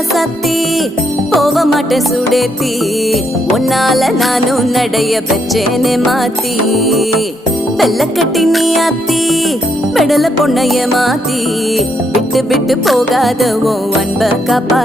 ராசாத்தி போக மாட்டேன் சுடேத்தி உன்னால நானும் நடைய பெற்றேனே மாத்தி வெள்ள கட்டி நீ ஆத்தி பெடல பொண்ணைய மாத்தி விட்டு விட்டு போகாத உன் அன்ப காப்பா